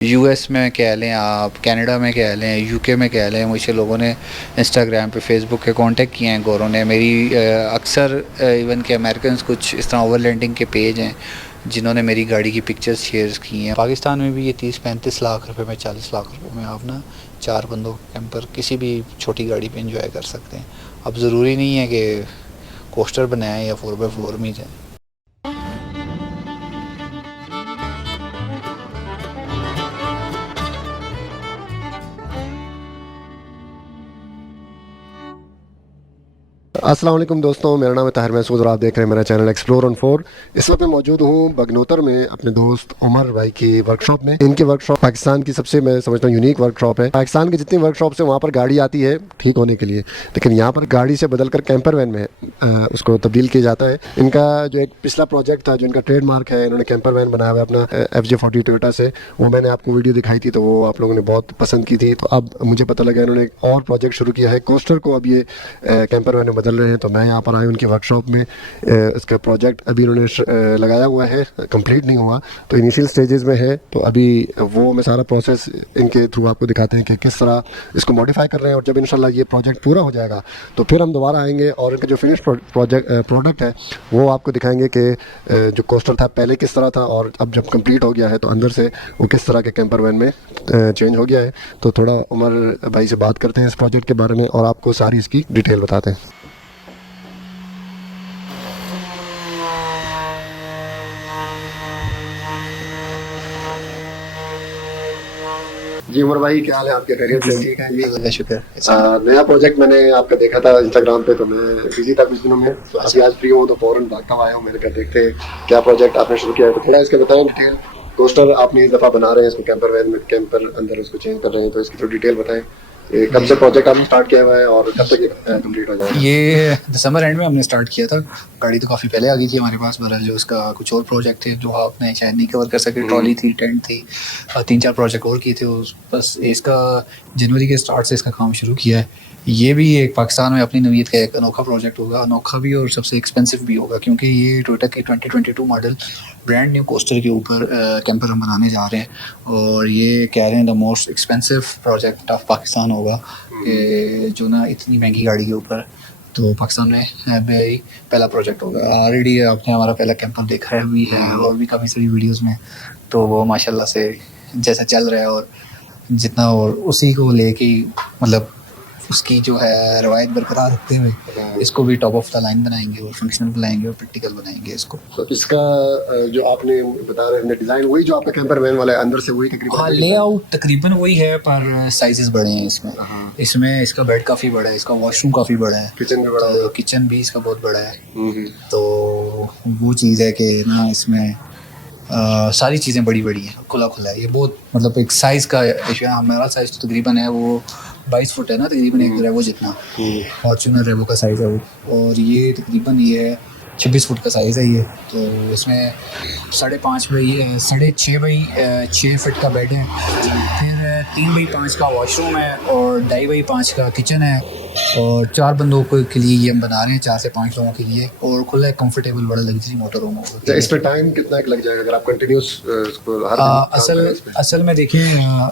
US में कह लें, आप कनाडा में कह लें, यूके में कह लें, मुझे लोगों ने इंस्टाग्राम पे फेसबुक के कांटेक्ट किए हैं गौरों ने मेरी। अक्सर इवन के अमेरिकन कुछ इस तरह ओवरलैंडिंग के पेज हैं जिन्होंने मेरी गाड़ी की पिक्चर्स शेयर की हैं। पाकिस्तान में भी ये 30-35 लाख रुपए में, 40 लाख रुपए में आप ना 4 बंदों कैंपर किसी भी छोटी गाड़ी पे इंजॉय कर सकते हैं। अब ज़रूरी नहीं है कि कोस्टर बनाएं या 4x4 में जाएँ। अस्सलाम वालेकुम दोस्तों, मेरा नाम है ताहिर महसूद और आप देख रहे हैं मेरा चैनल एक्सप्लोर ऑन 4। इस वक्त मैं मौजूद हूँ बगनोतर में अपने दोस्त उमर भाई की वर्कशॉप में। इनकी वर्कशॉप पाकिस्तान की सबसे, मैं समझता हूँ, यूनिक वर्कशॉप है। पाकिस्तान की जितनी वर्कशॉप से वहाँ पर गाड़ी आती है ठीक होने के लिए, लेकिन यहाँ पर गाड़ी से बदलकर कैंपर वैन में उसको तब्दील किया जाता है। इनका जो एक पिछला प्रोजेक्ट था, जो इनका ट्रेडमार्क है, इन्होंने कैंपर वैन बनाया हुआ अपना FJ40 टोयोटा से। वो मैंने आपको वीडियो दिखाई थी तो वो आप लोगों ने बहुत पसंद की थी। तो अब मुझे पता लगा इन्होंने एक और प्रोजेक्ट शुरू किया है, कोस्टर को अब ये कैंपर वैन में बदल रहे हैं। तो मैं यहाँ पर आया उनकी वर्कशॉप में। इसका प्रोजेक्ट अभी इन्होंने लगाया हुआ है, कंप्लीट नहीं हुआ, तो इनिशियल स्टेजेस में है। तो अभी वो मैं सारा प्रोसेस इनके थ्रू आपको दिखाते हैं कि किस तरह इसको मॉडिफाई कर रहे हैं। और जब इंशाल्लाह ये प्रोजेक्ट पूरा हो जाएगा तो फिर हम दोबारा आएंगे और इनका जो फिनिश प्रोडक्ट है वो आपको दिखाएंगे कि जो कोस्टर था पहले किस तरह था और अब जब कंप्लीट हो गया है तो अंदर से वो किस तरह के कैंपर वैन में चेंज हो गया है। तो थोड़ा उमर भाई से बात करते हैं इस प्रोजेक्ट के बारे में और आपको सारी इसकी डिटेल बताते हैं। जी उमर भाई, क्या हाल है आपके? खैरियत से? ठीक है, शुक्र। नया प्रोजेक्ट मैंने आपका देखा था इंस्टाग्राम पे, तो मैं बिजी था कुछ दिनों में, तो अभी आज फ्री हूँ तो फौरन भागता हुआ आया हूँ। मैंने कहा देखते हैं क्या प्रोजेक्ट आपने शुरू किया है, तो थोड़ा इसके बताएं डिटेल। कोस्टर आपने इस दफ़ा बना रहे हैं, इसको कैंपर वैन में, कैंपर अंदर उसको चेंज कर रहे हैं, तो इसकी थोड़ी डिटेल बताएं। कब से प्रोजेक्ट आपने स्टार्ट किया हुआ है और कब तक कंप्लीट हो जाएगा? ये दिसंबर एंड में हमने स्टार्ट किया था। गाड़ी तो काफ़ी पहले आ गई थी हमारे पास, बहरहाल जो उसका कुछ और प्रोजेक्ट थे जो आपने शायद नहीं कवर कर सके। ट्रॉली थी, टेंट थी, 3-4 प्रोजेक्ट और किए थे। बस इसका जनवरी के स्टार्ट से इसका काम शुरू किया है। ये भी एक पाकिस्तान में अपनी नवीयत का एक अनोखा प्रोजेक्ट होगा, अनोखा भी और सबसे एक्सपेंसिव भी होगा, क्योंकि ये टोयोटा की 2022 मॉडल ब्रांड न्यू कोस्टर के ऊपर कैंपर हम बनाने जा रहे हैं। और ये कह रहे हैं the most expensive project of Pakistan होगा, कि जो ना इतनी महंगी गाड़ी के ऊपर तो पाकिस्तान में भाई पहला प्रोजेक्ट होगा। ऑलरेडी आपने हमारा पहला कैंपर देखा है भी है और भी काफ़ी सारी वीडियोस में, तो वो माशाल्लाह से जैसा चल रहा है और जितना, और उसी को लेके मतलब उसकी जो है रवायत बरकरार रखते हुए इसको भी टॉप ऑफ द लाइन बनाएंगे और फंक्शनल बनाएंगे और प्रैक्टिकल बनाएंगे इसको। तो इसका जो आपने बता रहे हैं डिज़ाइन, वही जो आपका कैंपर वैन वाला है अंदर से वही तकरीबन? हाँ, लेआउट तकरीबन वही है, पर साइजेस बड़े हैं इसमें। इसमें इसका बेड काफ़ी बड़ा है, इसका वॉशरूम काफ़ी बड़ा है, किचन भी बड़ा है, तो किचन भी इसका बहुत बड़ा है। तो वो चीज़ है कि ना इसमें सारी चीज़ें बड़ी बड़ी हैं, खुला खुला है। ये बहुत मतलब एक साइज़ का इशू है। हमारा साइज़ तो तकरीबन है वो 22 फुट है ना, तकरीबन एक रेवो जितना, फॉर्च्यूनर रेवो का साइज़ है वो। और ये तकरीबन ये है 26 फुट का साइज़ है ये। तो इसमें 6.5 फीट का बेड है, फिर 3x5 का वॉशरूम है और 2.5x5 का किचन है। और 4 बंदों के लिए ये हम बना रहे हैं, 4 से 5 लोगों के लिए, और खुला कंफर्टेबल बड़ा लग्जरी मोटर होम होगा। इस पे टाइम कितना लग जाएगा अगर आप कंटिन्यूस असल में देखिए,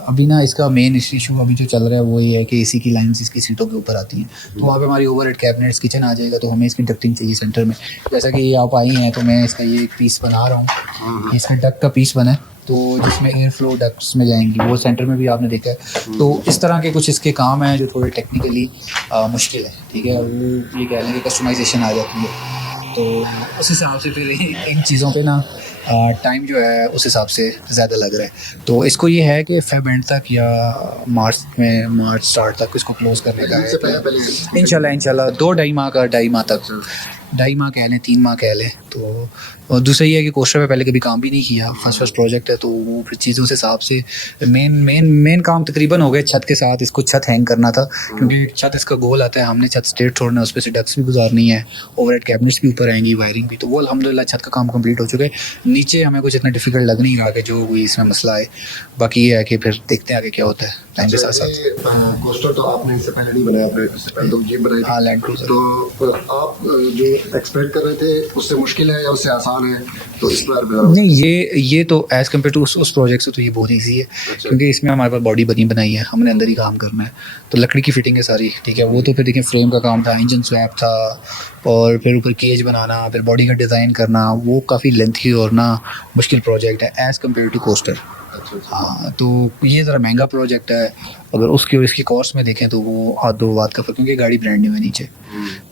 अभी ना इसका मेन इशू अभी जो चल रहा है वो ये है कि एसी की लाइंस इसकी सीटों के ऊपर आती हैं, तो वहाँ पे हमारी ओवरहेड कैबिनेट्स किचन आ जाएगा, तो हमें इसकी डक्टिंग चाहिए सेंटर में। जैसा कि आप आई हैं तो मैं इसका ये एक पीस बना रहा हूँ, इसका डक का पीस बना है, तो जिसमें एयर फ्लो डक्ट्स में जाएंगी, वो सेंटर में भी आपने देखा है। तो इस तरह के कुछ इसके काम हैं जो थोड़े टेक्निकली मुश्किल है, ठीक है। वो ये कह लें कि कस्टमाइजेशन आ जाती है, तो उस हिसाब से फिर इन चीज़ों पे ना टाइम जो है उस हिसाब से ज़्यादा लग रहा है। तो इसको ये है कि फेब एंड तक या मार्च स्टार्ट तक इसको क्लोज़ करने का है इंशाल्लाह 2-2.5 माह तक, 2.5 माह कह लें, 3 माह कह लें। तो और दूसरा ये है कि कोस्टर पे पहले कभी काम भी नहीं किया, फर्स्ट प्रोजेक्ट है, तो वो फिर चीज़ों से हिसाब से मेन काम तकरीबन हो गए। छत के साथ इसको छत हैंग करना था, क्योंकि छत इसका गोल आता है, हमने छत स्ट्रेट छोड़ना है, उस पर से डक्ट्स भी गुजारनी है, ओवरहेड कैबिनेट्स भी ऊपर आएंगी, वायरिंग भी। तो वो अल्हम्दुलिल्लाह छत का काम कंप्लीट हो चुका है। नीचे हमें कुछ इतना डिफिकल्ट लग नहीं रहा कि जो कोई इसमें मसला है। बाकी ये है कि फिर देखते हैं आगे क्या होता है। टाइम के साथ साथ। कोस्टर तो आपने इससे पहले नहीं बनाया, आपने इससे पहले तो जीप बनाई थी। हाँ, लैंड क्रूजर। तो आप जो एक्सपेक्ट कर रहे थे उससे मुश्किल है या उससे आसान है, तो इस बार में नहीं, ये तो एज़ कम्पेयर टू उस प्रोजेक्ट से तो ये बहुत ईजी है, क्योंकि इसमें हमारे पास बॉडी बनी बनाई है, हमने अंदर ही काम करना है। तो लकड़ी की फिटिंग है सारी, ठीक है। वो तो फिर देखिए फ्रेम का काम था, इंजन स्वैप था, और फिर ऊपर केज बनाना, फिर बॉडी का डिज़ाइन करना, वो काफ़ी लेंथी और ना मुश्किल प्रोजेक्ट है एज़ कम्पेयर टू कोस्टर। हाँ, तो ये ज़रा महंगा प्रोजेक्ट है। अगर उसकी और इसकी कॉस्ट में देखें तो वो हाथ दो बात का फ़र्क, क्योंकि गाड़ी ब्रांड न्यू है नीचे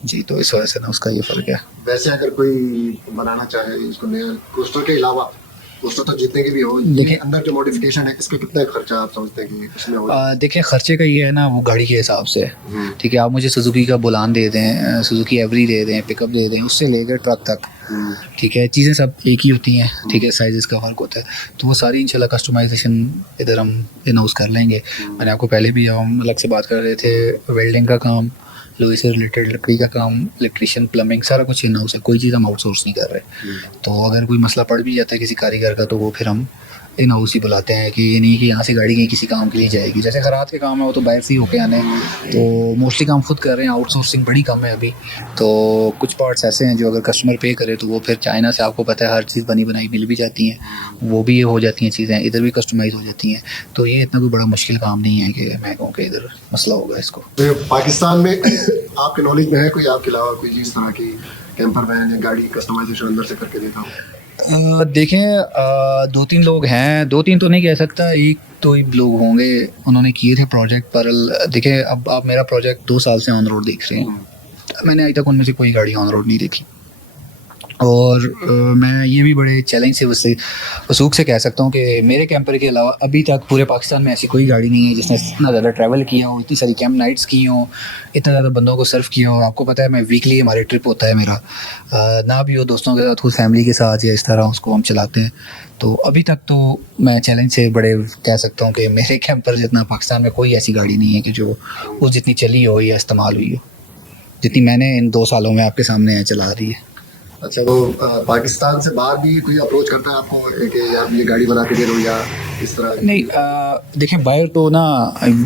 जी, तो इस वजह से ना उसका ये फ़र्क है। वैसे अगर कोई बनाना चाहे इसको नया कोस्टर के अलावा, कोस्टर तो जितने की भी हो, देखिए- देखिए अंदर जो मॉडिफिकेशन है इसके कितना खर्चा आप समझते हैं कि इसमें हो? देखिए, खर्चे का ये है ना, वो गाड़ी के हिसाब से है, ठीक है। आप मुझे सुजुकी का बुलान दे दें, सुजुकी एवरी दे दें, पिकअप दे दें, उससे लेकर ट्रक तक, ठीक है, चीज़ें सब एक ही होती हैं, ठीक है। साइज़ का फ़र्क होता है, तो वो सारी इंशाल्लाह कस्टमाइजेशन इधर हम इन हाउस कर लेंगे। मैंने आपको पहले भी हम अलग से बात कर रहे थे, वेल्डिंग का काम, लोहे से रिलेटेड लकड़ी का काम, इलेक्ट्रिशियन, प्लम्बिंग, सारा कुछ इन हाउस है, कोई चीज़ हम आउटसोर्स नहीं कर रहे। तो अगर कोई मसला पड़ भी जाता है किसी कारीगर का, तो वो फिर हम इन हाउस ही बुलाते हैं, कि ये नहीं कि यहाँ से गाड़ी कहीं किसी काम के लिए जाएगी। जैसे खरात के काम है वो तो बाहर से ही होके आने हैं, तो मोस्टली काम खुद कर रहे हैं, आउटसोर्सिंग बड़ी कम है अभी। तो कुछ पार्ट्स ऐसे हैं जो अगर कस्टमर पे करे तो वो फिर चाइना से, आपको पता है हर चीज़ बनी बनाई मिल भी जाती हैं, वो भी हो जाती हैं चीज़ें, इधर भी कस्टमाइज़ हो जाती हैं। तो ये इतना कोई बड़ा मुश्किल काम नहीं है कि मैं कहूँ कि इधर मसला होगा इसको। तो पाकिस्तान में आपके नॉलेज में है कोई आपके अलावा कोई जिस तरह की कैंपर वैन या गाड़ी कस्टमाइजेशन अंदर से करके देता हूँ? देखें, 2-3 लोग हैं, 2-3 तो नहीं कह सकता, एक तो ही लोग होंगे, उन्होंने किए थे प्रोजेक्ट पर। देखें, अब आप मेरा प्रोजेक्ट 2 साल से ऑन रोड देख रहे हैं, मैंने अभी तक उनमें से कोई गाड़ी ऑन रोड नहीं देखी। और मैं ये भी बड़े चैलेंज से वसूख से कह सकता हूँ कि मेरे कैंपर के अलावा अभी तक पूरे पाकिस्तान में ऐसी कोई गाड़ी नहीं है जिसने इतना ज़्यादा ट्रैवल किया हो, इतनी सारी कैंप नाइट्स की हो, इतना ज़्यादा बंदों को सर्व किया हो। आपको पता है, मैं वीकली हमारे ट्रिप होता है मेरा, ना भी हो दोस्तों के साथ, खुद फैमिली के साथ, या इस तरह उसको हम चलाते हैं। तो अभी तक तो मैं चैलेंज से बड़े कह सकता हूँ कि मेरे कैंपर जितना पाकिस्तान में कोई ऐसी गाड़ी नहीं है कि जो वो जितनी चली हो या इस्तेमाल हुई हो, जितनी मैंने इन 2 सालों में आपके सामने चला रही है। अच्छा, वो पाकिस्तान से बाहर भी कोई अप्रोच करता है आपको कि आप ये गाड़ी बना के दे दो या इस तरह? नहीं, देखिए, बाहर तो ना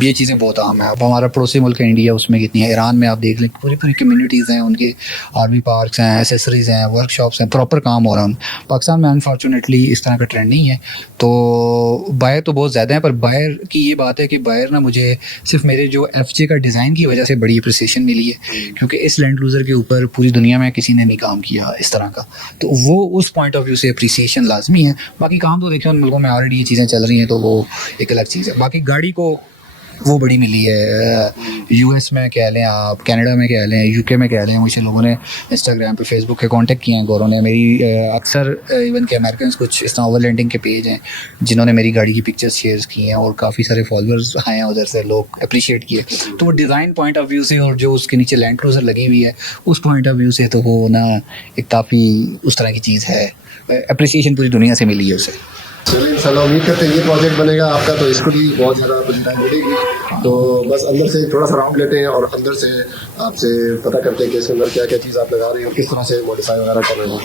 ये चीज़ें बहुत आम है। अब हमारा पड़ोसी मुल्क है इंडिया, उसमें कितनी है, ईरान में आप देख लें, पूरी पूरी कम्युनिटीज़ हैं, उनके आर्मी पार्क्स हैं, एसेसरीज़ हैं, वर्कशॉप्स हैं, प्रॉपर काम हो रहा है। पाकिस्तान में अनफॉर्चुनेटली इस तरह का ट्रेंड नहीं है। तो बाहर तो बहुत ज़्यादा है, पर बाहर की ये बात है कि बाहर ना मुझे सिर्फ मेरे जो FJ का डिज़ाइन की वजह से बड़ी अप्रिसिएशन मिली है, क्योंकि इस लैंड क्रूज़र के ऊपर पूरी दुनिया में किसी ने नहीं काम किया इस तरह का। तो वो उस पॉइंट ऑफ व्यू से अप्रिसिएशन लाजमी है। बाकी काम तो देखिए उन मुल्कों में ऑलरेडी ये चीज़ें चल रही हैं, तो वो एक अलग चीज़ है। बाकी गाड़ी को वो बड़ी मिली है, US में कह लें आप, कनाडा में कह लें, UK में कह लें। मुझे लोगों ने इंस्टाग्राम पे, फेसबुक पे कांटेक्ट किए हैं, गौरव ने मेरी अक्सर इवन के अमेरिकन कुछ इस तरह ओवरलैंडिंग के पेज हैं जिन्होंने मेरी गाड़ी की पिक्चर्स शेयर की हैं, और काफ़ी सारे फॉलोअर्स आए हैं उधर से, लोग अप्रिशिएट किए। तो वो डिज़ाइन पॉइंट ऑफ व्यू से और जो उसके नीचे लैंड क्रूज़र लगी हुई है उस पॉइंट ऑफ व्यू से, तो वो ना एक काफ़ी उस तरह की चीज़ है, अप्रिसिएशन पूरी दुनिया से मिली है उसे। चलिए, इंशाल्लाह उम्मीद करते हैं ये प्रोजेक्ट बनेगा आपका, तो इसको भी बहुत ज़्यादा टाइम मिलेगी। तो बस अंदर से थोड़ा सा राउंड लेते हैं और अंदर से आपसे पता करते हैं कि इसके अंदर क्या क्या चीज़ आप लगा रहे हो, किस तरह से मॉडिफाई वगैरह कर रहे हो।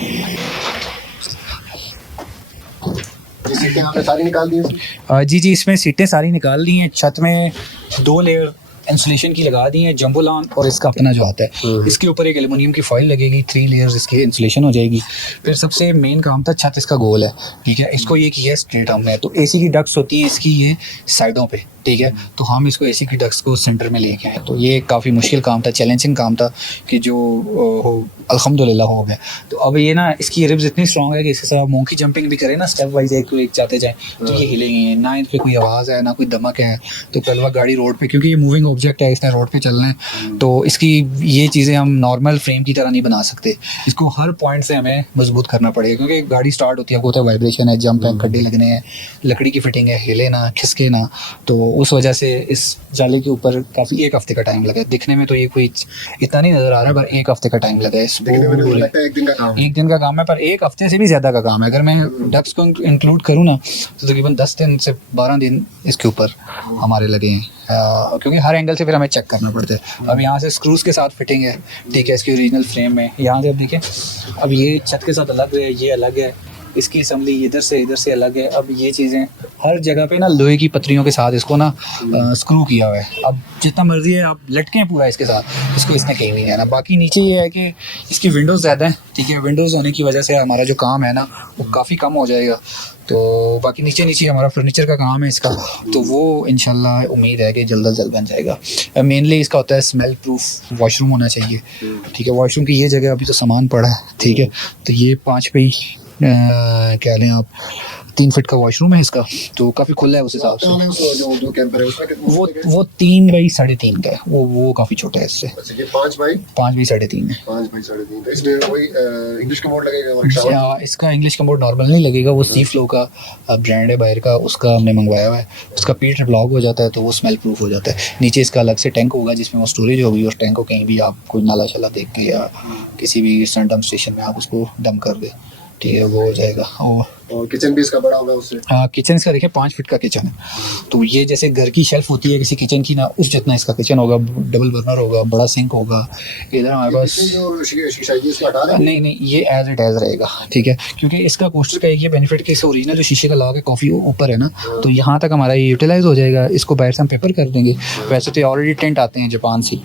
ये सीटें आपने सारी निकाल दी हैं? जी, इसमें सीटें सारी निकाल दी हैं। छत में 2 लेयर इंसुलेशन की लगा दी है, जंबोलान, और इसका अपना जो आता है इसके ऊपर एक एल्युमिनियम की फॉइल लगेगी, 3 लेयर्स इसकी इंसुलेशन हो जाएगी। फिर सबसे मेन काम था, छत इसका गोल है, ठीक है, इसको ये किया है स्ट्रेट हमने। तो AC की डक्ट्स होती हैं इसकी ये साइडों पे, ठीक है, तो हम इसको AC की डक्ट्स को सेंटर में लेके आए। तो ये काफ़ी मुश्किल काम था, चैलेंजिंग काम था, कि जो अल्हम्दुलिल्लाह हो गया। तो अब ये ना इसकी रिब्स इतनी स्ट्रॉन्ग है कि इसके साथ मोंकी जंपिंग भी करे ना, स्टेप वाइज एक जाते जाए, तो ये हिलेंगे ना, इन पर कोई आवाज़ है ना कोई दमक है। तो कल वक्त गाड़ी रोड पे, क्योंकि ये मूविंग ऑब्जेक्ट है, इसने रोड पे चलना है, तो इसकी ये चीज़ें हम नॉर्मल फ्रेम की तरह नहीं बना सकते। इसको हर पॉइंट से हमें मजबूत करना पड़ेगा, क्योंकि गाड़ी स्टार्ट होती है, आपको होता है वाइब्रेशन है, जंप है, खड्डे लगने हैं, लकड़ी की फिटिंग है, हिले ना, खिसके ना। तो उस वजह से इस जाले के ऊपर काफ़ी 1 हफ्ते का टाइम लगा। दिखने में तो ये कोई इतना नहीं नज़र आ रहा है, पर 1 हफ्ते का टाइम लगा है एक दिन का काम 1 दिन का काम है, पर 1 हफ्ते से भी ज़्यादा का काम है। अगर मैं डक्स को इंक्लूड करूँ ना, तो तकरीबन 10 दिन से 12 दिन इसके ऊपर हमारे लगे हैं, क्योंकि हर एंगल से फिर हमें चेक करना पड़ता है। अब यहाँ से स्क्रूज़ के साथ फिटिंग है, ठीक है, इसकी ओरिजिनल फ्रेम में। यहाँ से अब देखिए, अब ये छत के साथ अलग है, ये अलग है, इसकी असम्बली इधर से अलग है। अब ये चीज़ें हर जगह पे ना लोहे की पत्रियों के साथ इसको ना स्क्रू किया हुआ है। अब जितना मर्जी है आप लटके हैं पूरा इसके साथ, इसको इसने कहीं नहीं आना। बाकी नीचे ये है कि इसकी विंडोज़ ज़्यादा हैं, ठीक है। विंडोज़ होने की वजह से हमारा जो काम है ना वो काफ़ी कम हो जाएगा। तो बाकी नीचे हमारा फर्नीचर का काम है इसका, तो वो इंशाल्लाह उम्मीद है कि जल्द अज जल्द बन जाएगा। मेनली इसका होता है स्मेल प्रूफ वॉशरूम होना चाहिए, ठीक है। वॉशरूम की ये जगह अभी तो सामान पड़ा है, ठीक है। तो ये 5 पे कह लें आप 3 फीट का वॉशरूम है इसका, तो काफ़ी खुला है उस हिसाब से। जो कैंपर है उसमें कितना वो 3 बाई 3.5 का है, वो काफ़ी छोटा है इससे। 5 बाई 3.5 है। 5 बाई 3.5। तो इसमें वही इंग्लिश का बोर्ड लगेगा। इसका इंग्लिश का बोर्ड नॉर्मल नहीं लगेगा, वो सी फ्लो का ब्रांड है बाहर का, उसका हमने मंगवाया हुआ है। उसका पीठ ब्लॉक हो जाता है तो वो स्मेल प्रूफ हो जाता है। नीचे इसका अलग से टैंक होगा जिसमें वो स्टोरेज होगी, उस टैंक को कहीं भी आप कोई नाला शला देख के या किसी भी डंप स्टेशन में आप उसको डंप कर दे, ठीक है, वो हो जाएगा। और किचन भी इसका बड़ा होगा उससे। हाँ, किचन इसका देखिए 5 फीट का किचन है। तो ये जैसे घर की शेल्फ होती है किसी किचन की ना, उस जितना इसका किचन होगा। डबल बर्नर होगा, बड़ा सिंक होगा। इधर हमारे पास नहीं, ये एज इट एज रहेगा, ठीक है। क्योंकि इसका कोस्टर का एक ये बेनिफिट कि इसका ओरिजिनल जो शीशे का लगा है काफ़ी ऊपर है ना, तो यहाँ तक हमारा ये यूटिलाइज हो जाएगा। इसको बाहर से हम पेपर कर देंगे। वैसे तो ऑलरेडी टेंट आते हैं जापान से,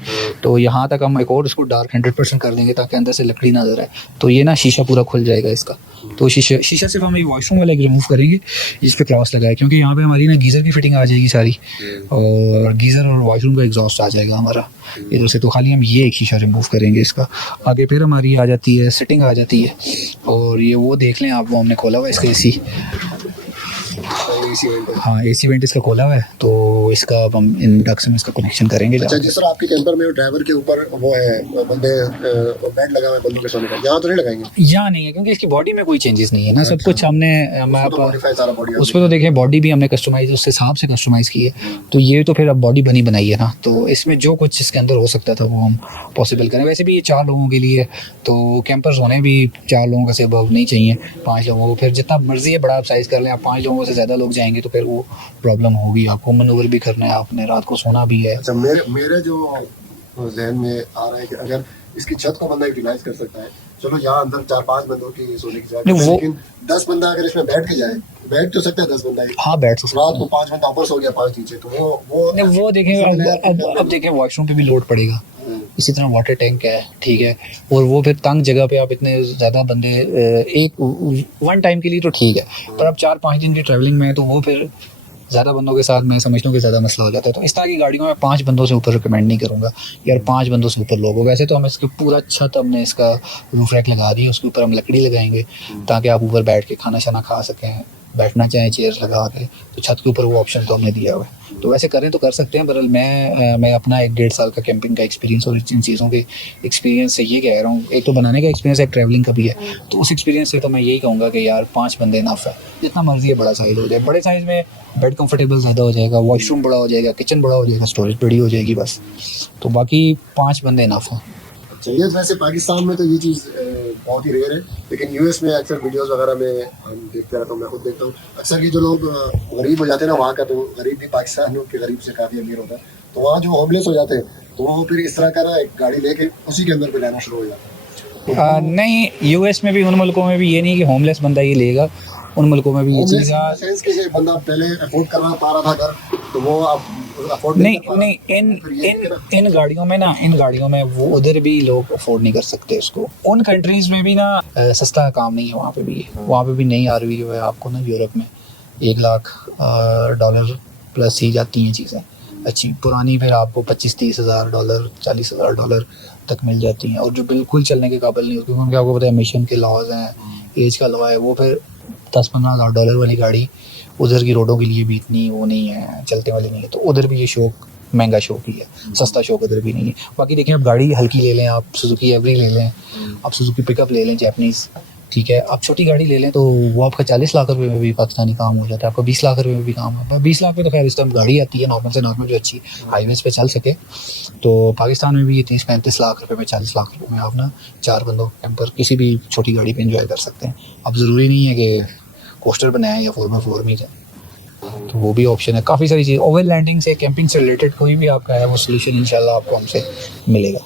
तो यहाँ तक हम एक और इसको डार्क 100% कर देंगे ताकि अंदर से लकड़ी नजर आए। तो ये ना शीशा पूरा खुल जाएगा इसका। तो शीशा सिर्फ हम वॉशरूम वाला रिमूव करेंगे जिस पे क्रॉस लगाए, क्योंकि यहाँ पे हमारी ना गीज़र की फिटिंग आ जाएगी सारी, और गीज़र और वॉशरूम का एग्जॉस्ट आ जाएगा हमारा इधर से। तो खाली हम ये एक शीशा रिमूव करेंगे इसका। आगे फिर हमारी आ जाती है सिटिंग आ जाती है, और ये वो देख लें आप, वो हमने खोला हुआ है इसका एसी। हाँ, एसी वेंट इसका खोला हुआ है, तो इसका अब हम इंडक्शन में इसका कनेक्शन करेंगे। अच्छा, जिस तरह आपके कैंपर में ड्राइवर के ऊपर वो है बंदे बेड लगा हुआ है बंदों के सोने का, यहाँ तो नहीं लगाएंगे? यहाँ नहीं है, क्योंकि इसकी बॉडी में कोई चेंजेस नहीं है ना। सब कुछ हमने उस पर तो देखें, बॉडी भी हमने कस्टमाइज उस हिसाब से कस्टमाइज की है। तो ये तो फिर अब बॉडी बनी बनाई है ना, तो इसमें जो कुछ इसके अंदर हो सकता था वो हम पॉसिबल करें। वैसे भी ये 4 लोगों के लिए, तो कैंपर्स होने भी 4 लोगों का से अब नहीं चाहिए, 5 लोगों को। फिर जितना मर्जी है बड़ा आप साइज़ कर लें, आप 5 लोगों से ज़्यादा लोग जाएंगे तो फिर वो प्रॉब्लम होगी। आपको मनोवर भी करना है, आपने रात को सोना भी है। अच्छा, मेरे जो जहन में आ रहा है कि अगर इसकी छत को बंदा यूटिलाइज कर सकता है, चलो यहाँ अंदर 4-5 बंदों की सोने की जगह, लेकिन 10 बंदा अगर इसमें बैठ के जाए, बैठ तो सकता है 10 बंदा। हाँ, बैठ तो रात को 5 बंदा ऊपर सो गया, 5 नीचे, तो वो देखें। अब देखें वॉशरूम पे भी लोड पड़ेगा। इसी तरह वाटर टैंक है, ठीक है। और वो फिर तंग जगह पे आप इतने ज़्यादा बंदे एक 1 टाइम के लिए तो ठीक है, पर अब 4-5 दिन की ट्रैवलिंग में है, तो वो फिर ज़्यादा बंदों के साथ मैं समझता हूँ कि ज़्यादा मसला हो जाता है। तो इस तरह की गाड़ियों में 5 बंदों से ऊपर रिकमेंड नहीं करूँगा यार, 5 बंदों से ऊपर लोग हो। वैसे तो हम इसके पूरा छत हमने इसका रूफ रैक लगा दी है, उसके ऊपर हम लकड़ी लगाएंगे ताकि आप ऊपर बैठ के खाना शाना खा सकें, बैठना चाहें चेयर लगा के, तो छत के ऊपर वो ऑप्शन तो हमने दिया हुआ है। तो वैसे करें तो कर सकते हैं। बहरहाल मैं अपना 1-1.5 साल का कैंपिंग का एक्सपीरियंस और इन चीज़ों के एक्सपीरियंस से ये कह रहा हूँ, एक तो बनाने का एक्सपीरियंस है, एक ट्रैवलिंग का भी है। तो उस एक्सपीरियंस से तो मैं यही कहूँगा कि यार 5 बंदे इनफ है। जितना मर्जी है बड़ा साइज़ हो जाए, बड़े साइज़ में बेड कंफर्टेबल ज़्यादा हो जाएगा, वॉशरूम बड़ा हो जाएगा, किचन बड़ा हो जाएगा, स्टोरेज बड़ी हो जाएगी बस। तो बाकी 5 बंदे इनफ हैं। चाहिए। वैसे पाकिस्तान में तो ये चीज़ बहुत ही रेयर है, लेकिन यूएस में अक्सर वीडियोस वगैरह में हम देखते रहता हूँ, मैं खुद देखता हूँ अक्सर। ये जो लोग गरीब हो जाते हैं ना वहाँ का, तो गरीब भी पाकिस्तान के गरीब से काफ़ी अमीर होता है, तो वहाँ जो होमलेस हो जाते हैं तो वो फिर इस तरह का ना एक गाड़ी लेके उसी के अंदर पे रहना शुरू हो जाता है। नहीं, यूएस में भी, उन मुल्कों में भी ये नहीं कि होमलेस बंदा ये लेगा, उन मुल्कों में भी ये चीज़ बंदा पहले अफोर्ड करना पा रहा था घर, तो वो अब नहीं इन गाड़ियों में ना, इन गाड़ियों में वो उधर भी लोग अफोर्ड नहीं कर सकते उसको। उन कंट्रीज में भी ना सस्ता काम नहीं है, वहाँ पे भी नहीं RV जो है आपको ना यूरोप में $1,00,000 प्लस ही जाती हैं चीज़ें अच्छी। पुरानी फिर आपको $25-30 हज़ार, $40 हज़ार तक मिल जाती हैं, और जो बिल्कुल चलने के काबिल नहीं होती, क्योंकि आपको पता है एमिशन के लॉज हैं, एज का लॉ है, वो फिर $10-15 हज़ार वाली गाड़ी उधर की रोडों के लिए भी इतनी वो नहीं है, चलते वाली नहीं है। तो उधर भी ये शौक महंगा शौक ही है, सस्ता शौक उधर भी नहीं है। बाकी देखें, आप गाड़ी हल्की ले लें, आप सुजुकी एवरी ले लें, आप सुजुकी पिकअप ले लें जैपनीज़, ठीक है। आप छोटी गाड़ी ले लें तो वो आपका 40 लाख रुपए में भी पाकिस्तानी काम हो जाता है, आपका 20 लाख रुपए में भी काम होता है। 20 लाख में तो खैर इस टाइम गाड़ी आती है नॉर्मल से नॉर्मल जो अच्छी हाईवेज़ पे चल सके। तो पाकिस्तान में भी ये 30-35 लाख रुपए में, 40 लाख रुपए में आप ना 4 बंदों कैंपर किसी भी छोटी गाड़ी पे एंजॉय कर सकते हैं। अब ज़रूरी नहीं है कि कोस्टर बनाए या 4x4 में जाए, तो वो भी ऑप्शन है। काफ़ी सारी चीज़ ओवर लैंडिंग से, कैंपिंग से रिलेटेड कोई भी आपका है वो सोल्यूशन इंशाल्लाह आपको हमसे मिलेगा।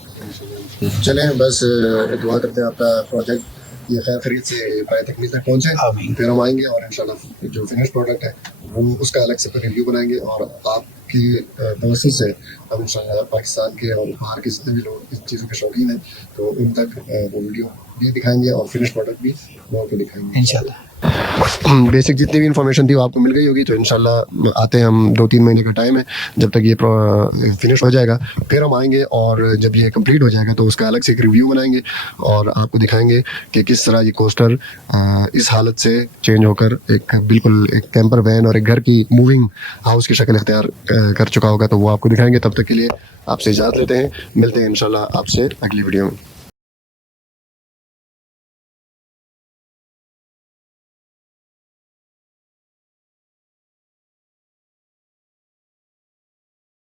चलें, बस दुआ करते हैं आपका प्रोजेक्ट ये खैर खरीद से पाए तकमील तक पहुँचे। आमीन। फिर हम आएंगे और इंशाल्लाह जो फिनिश प्रोडक्ट है वो उसका अलग से रिव्यू बनाएंगे और आपकी तवज्जो से हम इंशाल्लाह पाकिस्तान के और बाहर के जितने भी लोग इस चीज़ों के शौकीन हैं तो उन तक वो वीडियो भी दिखाएंगे और फिनिश प्रोडक्ट भी वहाँ पे दिखाएंगे इंशाल्लाह। बेसिक जितनी भी इन्फॉर्मेशन थी वो आपको मिल गई होगी। तो इंशाल्लाह आते हैं हम 2-3 महीने का टाइम है जब तक ये फिनिश हो जाएगा। फिर हम आएंगे और जब ये कंप्लीट हो जाएगा तो उसका अलग से एक रिव्यू बनाएंगे और आपको दिखाएंगे कि किस तरह ये कोस्टर इस हालत से चेंज होकर एक बिल्कुल एक कैंपर वैन और एक घर की मूविंग हाउस की शक्ल इख्तियार कर चुका होगा। तो वो आपको दिखाएंगे। तब तक के लिए आपसे इजाज़त लेते हैं, मिलते हैं इंशाल्लाह आपसे अगली वीडियो में।